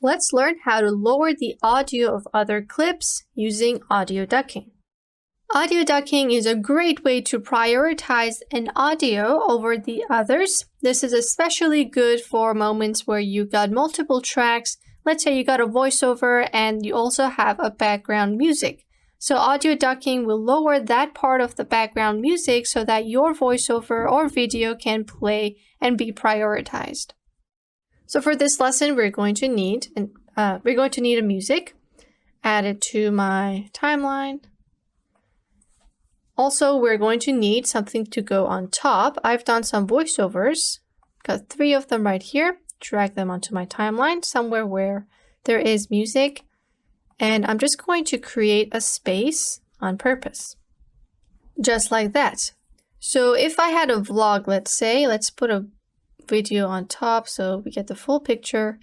Let's learn how to lower the audio of other clips using audio ducking. Audio ducking is a great way to prioritize an audio over the others. This is especially good for moments where you got multiple tracks. Let's say you got a voiceover and you also have a background music. So audio ducking will lower that part of the background music so that your voiceover or video can play and be prioritized. So for this lesson, we're going to need a music. Add it to my timeline. Also, we're going to need something to go on top. I've done some voiceovers. Got 3 of them right here. Drag them onto my timeline somewhere where there is music. And I'm just going to create a space on purpose. Just like that. So if I had a vlog, let's put a video on top so we get the full picture.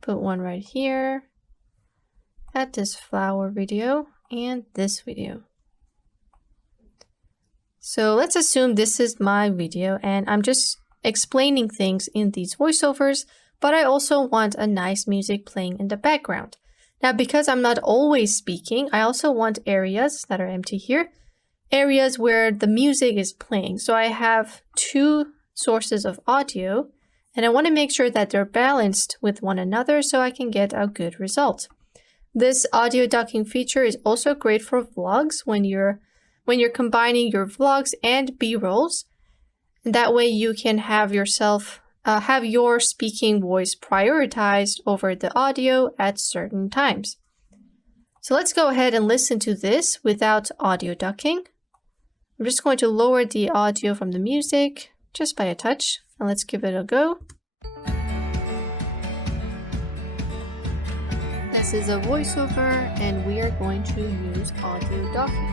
Put one right here. Add this flower video and this video. So let's assume this is my video and I'm just explaining things in these voiceovers, but I also want a nice music playing in the background. Now, because I'm not always speaking, I also want areas that are empty here, areas where the music is playing. So I have 2 sources of audio and I want to make sure that they're balanced with one another so I can get a good result. This audio ducking feature is also great for vlogs when you're combining your vlogs and B-rolls. That way you can have your speaking voice prioritized over the audio at certain times. So let's go ahead and listen to this without audio ducking. I'm just going to lower the audio from the music just by a touch, and let's give it a go. This is a voiceover, and we are going to use audio ducking.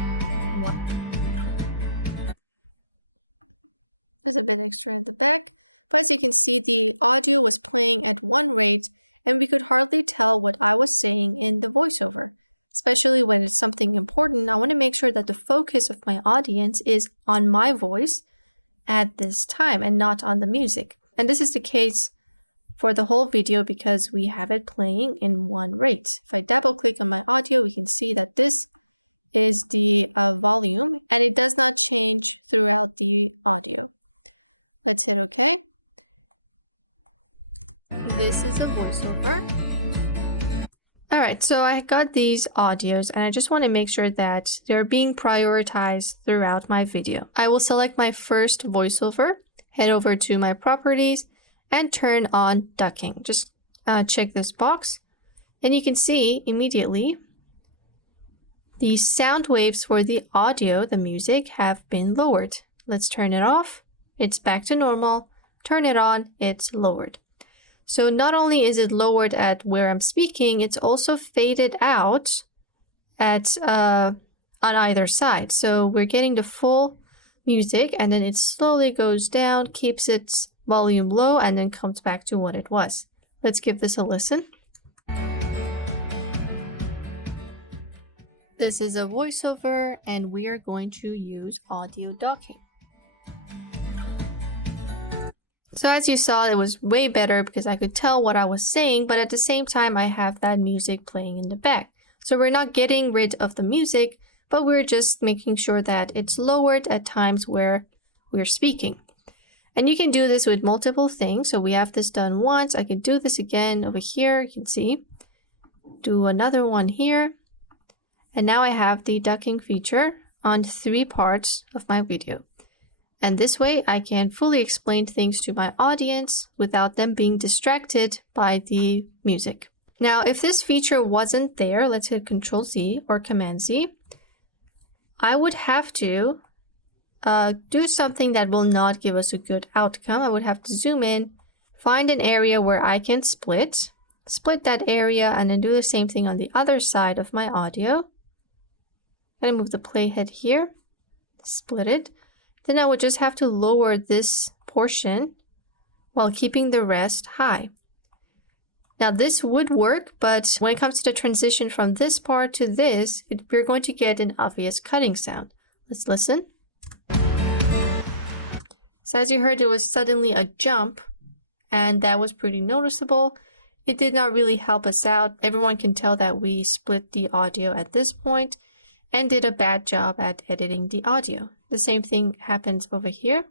This is a voiceover. Alright, so I got these audios and I just want to make sure that they're being prioritized throughout my video. I will select my first voiceover, head over to my properties, and turn on ducking. Just check this box, and you can see immediately the sound waves for the audio, the music, have been lowered. Let's turn it off. It's back to normal. Turn it on. It's lowered. So not only is it lowered at where I'm speaking, it's also faded out at on either side. So we're getting the full music and then it slowly goes down, keeps its volume low, and then comes back to what it was. Let's give this a listen. This is a voiceover and we are going to use audio ducking. So as you saw, it was way better because I could tell what I was saying, but at the same time, I have that music playing in the back. So we're not getting rid of the music, but we're just making sure that it's lowered at times where we're speaking. And you can do this with multiple things. So we have this done once. I can do this again over here. You can see. Do another one here. And now I have the ducking feature on 3 parts of my video. And this way I can fully explain things to my audience without them being distracted by the music. Now, if this feature wasn't there, let's hit Control Z or Command Z. I would have to do something that will not give us a good outcome. I would have to zoom in, find an area where I can split that area, and then do the same thing on the other side of my audio. I'm going to move the playhead here, split it. Then I would just have to lower this portion while keeping the rest high. Now this would work, but when it comes to the transition from this part to this, we're going to get an obvious cutting sound. Let's listen. So as you heard, it was suddenly a jump, and that was pretty noticeable. it did not really help us out. Everyone can tell that we split the audio at this point and did a bad job at editing the audio. The same thing happens over here.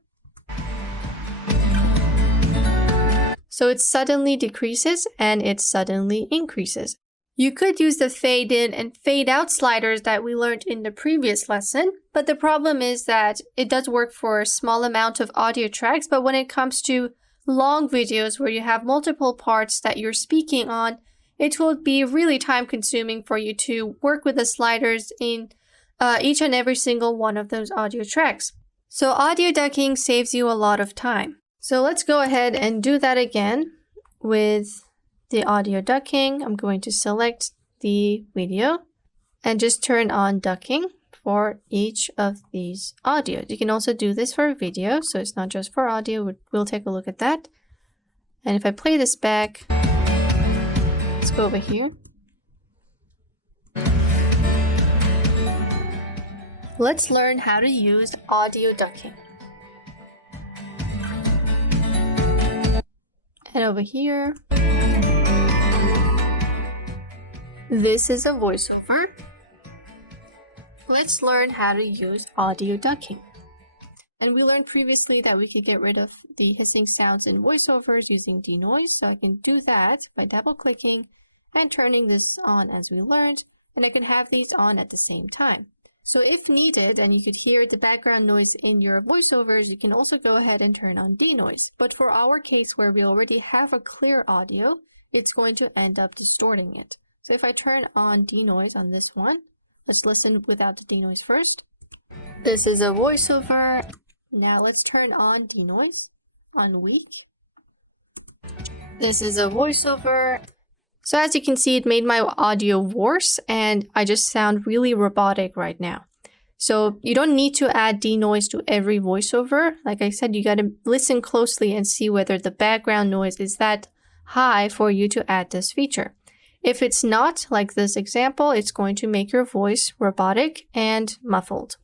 So it suddenly decreases and it suddenly increases. You could use the fade in and fade out sliders that we learned in the previous lesson, but the problem is that it does work for a small amount of audio tracks, but when it comes to long videos where you have multiple parts that you're speaking on, it will be really time consuming for you to work with the sliders in each and every single one of those audio tracks. So audio ducking saves you a lot of time. So let's go ahead and do that again with the audio ducking. I'm going to select the video and just turn on ducking for each of these audios. You can also do this for video, so it's not just for audio. We'll take a look at that. And if I play this back, let's go over here. Let's learn how to use audio ducking. And over here, this is a voiceover. Let's learn how to use audio ducking. And we learned previously that we could get rid of the hissing sounds in voiceovers using denoise. So I can do that by double clicking and turning this on as we learned. And I can have these on at the same time. So if needed, and you could hear the background noise in your voiceovers, you can also go ahead and turn on denoise. But for our case where we already have a clear audio, it's going to end up distorting it. So if I turn on denoise on this one, let's listen without the denoise first. This is a voiceover. Now let's turn on denoise on weak. This is a voiceover. So as you can see, it made my audio worse and I just sound really robotic right now. So you don't need to add denoise to every voiceover. Like I said, you got to listen closely and see whether the background noise is that high for you to add this feature. If it's not, like this example, it's going to make your voice robotic and muffled.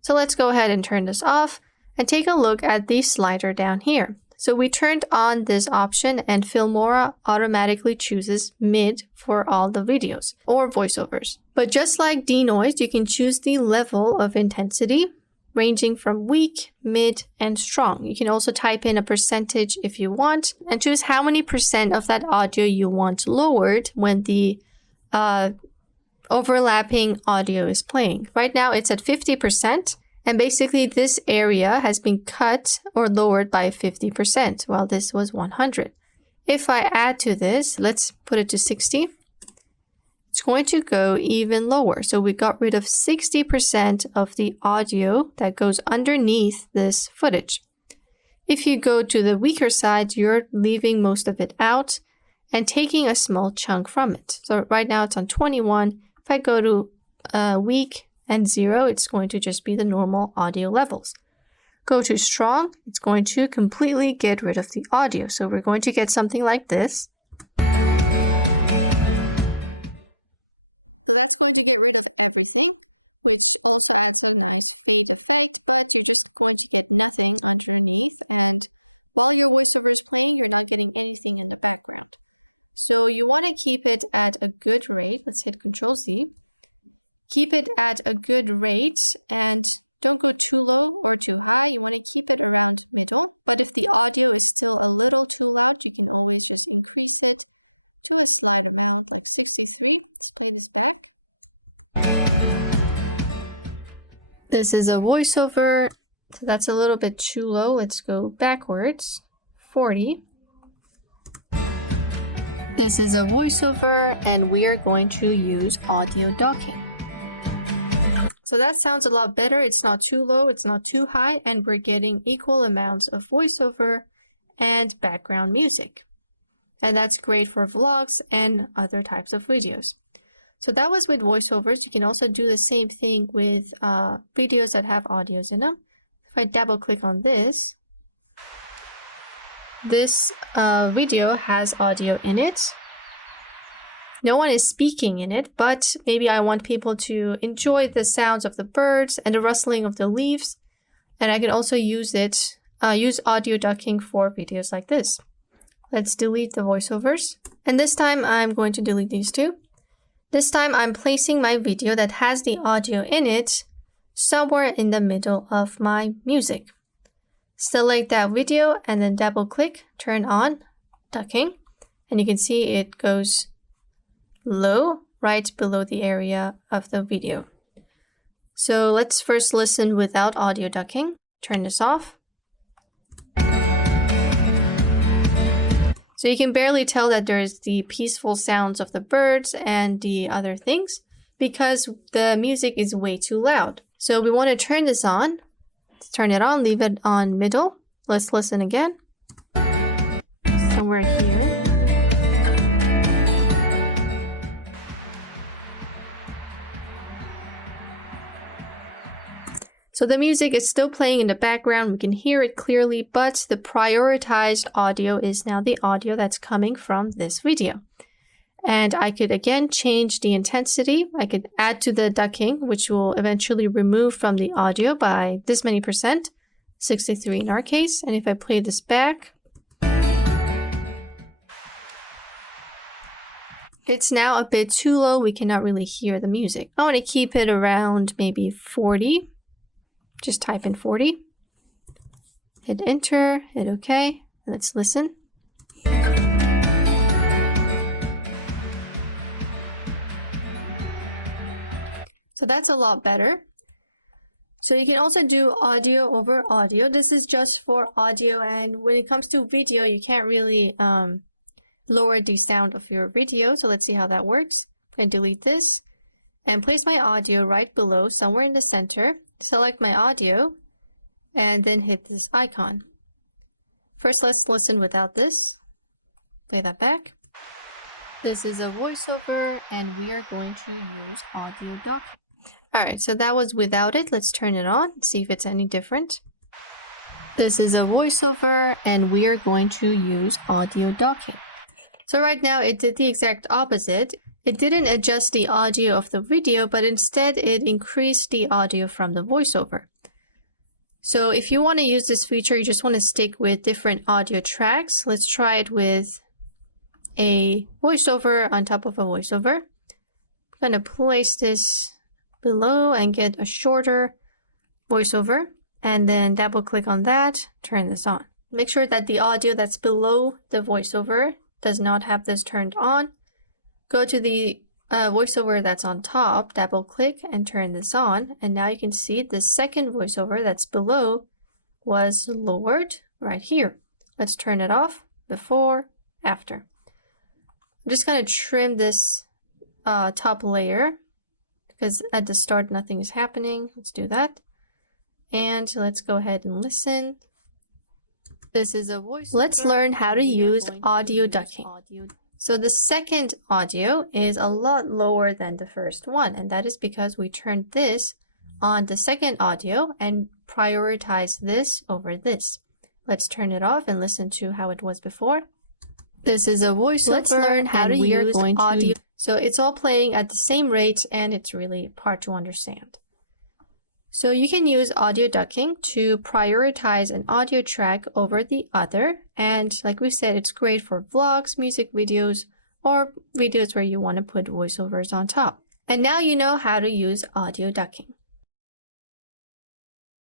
So let's go ahead and turn this off and take a look at the slider down here. So we turned on this option and Filmora automatically chooses mid for all the videos or voiceovers. But just like denoise, you can choose the level of intensity ranging from weak, mid, and strong. You can also type in a percentage if you want and choose how many percent of that audio you want lowered when the overlapping audio is playing. Right now it's at 50%. And basically this area has been cut or lowered by 50%, while this was 100. If I add to this, let's put it to 60. It's going to go even lower. So we got rid of 60% of the audio that goes underneath this footage. If you go to the weaker side, you're leaving most of it out and taking a small chunk from it. So right now it's on 21. If I go to weak and 0, it's going to just be the normal audio levels. Go to strong, it's going to completely get rid of the audio. So we're going to get something like this. So that's going to get rid of everything, which also sometimes creates a effect, but you're just going to get nothing underneath. And while your voiceover is playing, you're not getting anything in the background. So you want to keep it at a good rate. Let's hit Control C. Keep it at a good rate and don't go too low or too high. You want to keep it around middle, but if the audio is still a little too loud, you can always just increase it to a slight amount of 63. This is a voiceover, so that's a little bit too low. Let's go backwards, 40. This is a voiceover, and we are going to use audio ducking. So that sounds a lot better. It's not too low, it's not too high, and we're getting equal amounts of voiceover and background music. And that's great for vlogs and other types of videos. So that was with voiceovers. You can also do the same thing with videos that have audios in them. If I double click on this, this video has audio in it. No one is speaking in it, but maybe I want people to enjoy the sounds of the birds and the rustling of the leaves. And I can also use audio ducking for videos like this. Let's delete the voiceovers. And this time I'm going to delete these two. This time I'm placing my video that has the audio in it somewhere in the middle of my music. Select that video and then double click, turn on ducking, and you can see it goes low right below the area of the video. So let's first listen without audio ducking. Turn this off. So you can barely tell that there's the peaceful sounds of the birds and the other things because the music is way too loud. So we want to turn this on. Let's turn it on, leave it on middle. Let's listen again. Somewhere here. So the music is still playing in the background. We can hear it clearly, but the prioritized audio is now the audio that's coming from this video. And I could again change the intensity. I could add to the ducking, which will eventually remove from the audio by this many percent, 63 in our case. And if I play this back, it's now a bit too low. We cannot really hear the music. I want to keep it around maybe 40. Just type in 40. Hit enter, hit OK. Let's listen. So that's a lot better. So you can also do audio over audio. This is just for audio, and when it comes to video, you can't really lower the sound of your video. So let's see how that works. I'm going to delete this and place my audio right below, somewhere in the center. Select my audio and then hit this icon. First, let's listen without this. Play that back. This is a voiceover and we are going to use audio ducking. Alright, so that was without it. Let's turn it on, see if it's any different. This is a voiceover and we are going to use audio ducking. So right now it did the exact opposite. It didn't adjust the audio of the video, but instead it increased the audio from the voiceover. So if you want to use this feature, you just want to stick with different audio tracks. Let's try it with a voiceover on top of a voiceover. I'm going to place this below and get a shorter voiceover, and then double click on that, turn this on. Make sure that the audio that's below the voiceover does not have this turned on. Go to the voiceover that's on top, double click and turn this on, and now you can see the second voiceover that's below was lowered right here. Let's turn it off, before, after. I'm just going to trim this top layer because at the start nothing is happening. Let's do that. And let's go ahead and listen. This is a voiceover. Let's learn how to use audio ducking. So the second audio is a lot lower than the first one, and that is because we turned this on the second audio and prioritized this over this. Let's turn it off and listen to how it was before. This is a voiceover. Let's learn how to use audio. So it's all playing at the same rate and it's really hard to understand. So you can use audio ducking to prioritize an audio track over the other. And like we said, it's great for vlogs, music videos, or videos where you want to put voiceovers on top. And now you know how to use audio ducking.